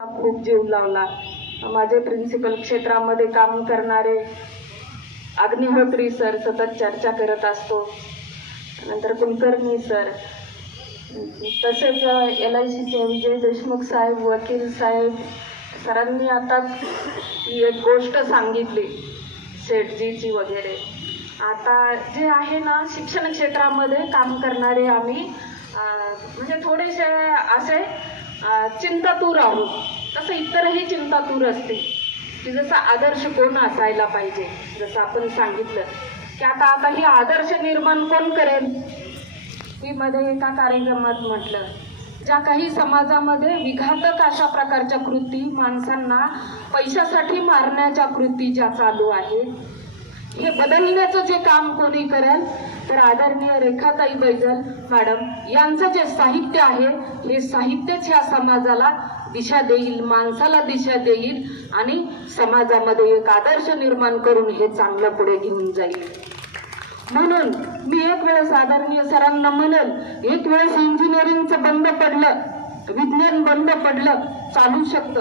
खूप जीव लावला. माझे प्रिन्सिपल क्षेत्रामध्ये काम करणारे अग्निहोत्री सर सतत चर्चा करत असतो. नंतर कुलकर्णी सर तसेच एल आय सीचे विजय देशमुख साहेब वकील साहेब सरांनी आता ती एक गोष्ट सांगितली शेठजीची वगैरे. आता जे आहे ना शिक्षण क्षेत्रामध्ये काम करणारे आम्ही म्हणजे थोडेसे असे चिंतातूर आहोत तसं इतरही चिंतातूर असते की जसं आदर्श कोण असायला पाहिजे जसं आपण सांगितलं की आता आता हे आदर्श निर्माण कोण करेल? मी मध्ये एका कार्यक्रमात म्हटलं ज्या काही समाजामध्ये विघातक अशा प्रकारच्या कृती माणसांना पैशासाठी मारण्याच्या कृती ज्या चालू आहेत हे बदलण्याचं जे काम कोणी करेल तर आदरणीय रेखाताई बैजल मॅडम यांचं जे साहित्य आहे हे साहित्यच ह्या समाजाला दिशा देईल माणसाला दिशा देईल आणि समाजामध्ये एक आदर्श निर्माण करून हे चांगलं पुढे घेऊन जाईल. म्हणून मी एक वेळेस आदरणीय सरांना म्हणेल एक वेळेस इंजिनिअरिंगचं बंद पडलं विज्ञान बंद पडलं चालू शकतं.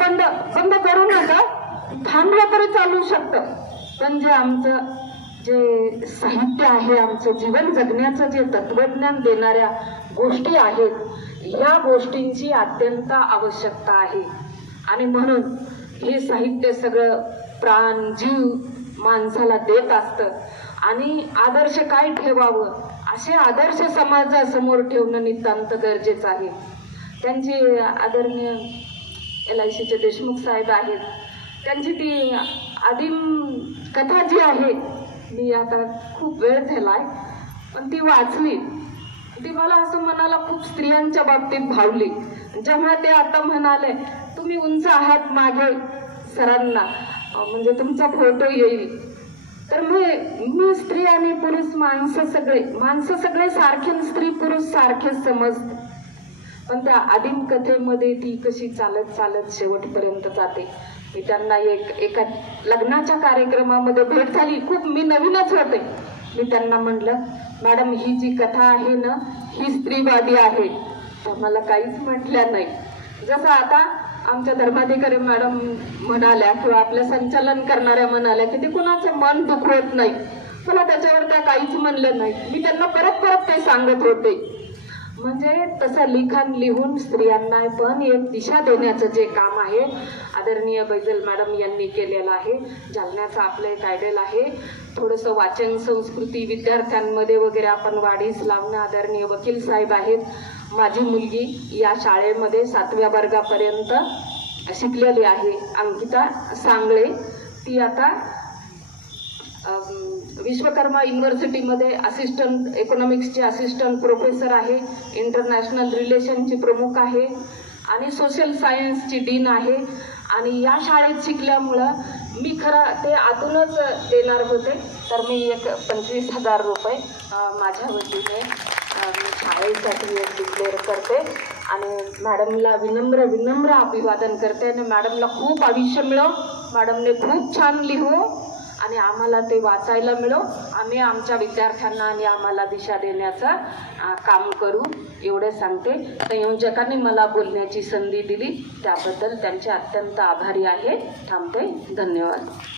बंद बंद करू नका थांबलं तरी चालू शकतं. पण जे आमचं जे साहित्य आहे आमचं जीवन जगण्याचं जे तत्वज्ञान देणाऱ्या गोष्टी आहेत या गोष्टींची अत्यंत आवश्यकता आहे. आणि म्हणून हे साहित्य सगळं प्राण जीव माणसाला देत असतं. आणि आदर्श काय ठेवावं? असे आदर्श समाजासमोर ठेवणं नितांत गरजेचं आहे. त्यांचे आदरणीय एल आय सीचे देशमुख साहेब आहेत. त्यांची ती आदिम कथा जी आहे मी आता खूप वेळ झालाय पण ती वाचली. ती मला असं मनाला खूप स्त्रियांच्या बाबतीत भावली. जेव्हा ते आता म्हणाले तुम्ही उंच आहात मागे सरांना. म्हणजे तुमचा फोटो येईल. तर मी मी स्त्री आणि पुरुष माणसं सगळे माणसं सगळे सारखे आणि स्त्री पुरुष सारखेच समजते. पण त्या आदिम कथेमध्ये ती कशी चालत चालत शेवटपर्यंत जाते. मी त्यांना एक एका लग्नाच्या कार्यक्रमामध्ये भेट झाली. खूप मी नवीनच होते. मी त्यांना म्हटलं मॅडम ही जी कथा आहे ना ही स्त्रीवादी आहे. तर मला काहीच म्हटल्या नाही. जसं आता आमच्या धर्माधिकारी मॅडम म्हणाल्या किंवा आपलं संचालन करणाऱ्या म्हणाल्या की ते कुणाचं मन दुखवत नाही. मला त्याच्यावर त्या काहीच म्हणलं नाही. मी त्यांना परत परत ते सांगत होते. म्हणजे तसं लिखाण लिहून स्त्रियांना पण एक दिशा देण्याचं जे काम आहे आदरणीय बैजल मॅडम यांनी केलेलं आहे. जालन्याचं आपलं एक आयडल आहे. थोडंसं वाचन संस्कृती विद्यार्थ्यांमध्ये वगैरे आपण वाढीस लावणं आदरणीय वकील साहेब आहेत. माझी मुलगी या शाळेमध्ये सातव्या वर्गापर्यंत शिकलेली आहे. अंकिता सांगळे ती आता विश्वकर्मा युनिव्हर्सिटीमध्ये असिस्टंट इकॉनॉमिक्सची असिस्टंट प्रोफेसर आहे. इंटरनॅशनल रिलेशनची प्रमुख आहे. आणि सोशल सायन्सची डीन आहे. आणि या शाळेत शिकल्यामुळं मी खरं ते आतूनच देणार होते. तर मी एक पंचवीस हजार रुपये माझ्या वतीने मी शाळेसाठी एक डिक्लेअर करते. आणि मॅडमला विनम्र विनम्र अभिवादन करते. आणि मॅडमला खूप आयुष्य मिळो. मॅडमने खूप छान लिहू. आणि आम्हाला ते वाचायला मिळो. आम्ही आमच्या विद्यार्थ्यांना आणि आम्हाला दिशा देण्याचं काम करू. एवढे सांगते. संयोजकांनी मला बोलण्याची संधी दिली. त्याबद्दल त्यांचे अत्यंत आभारी आहे. थांबते. धन्यवाद.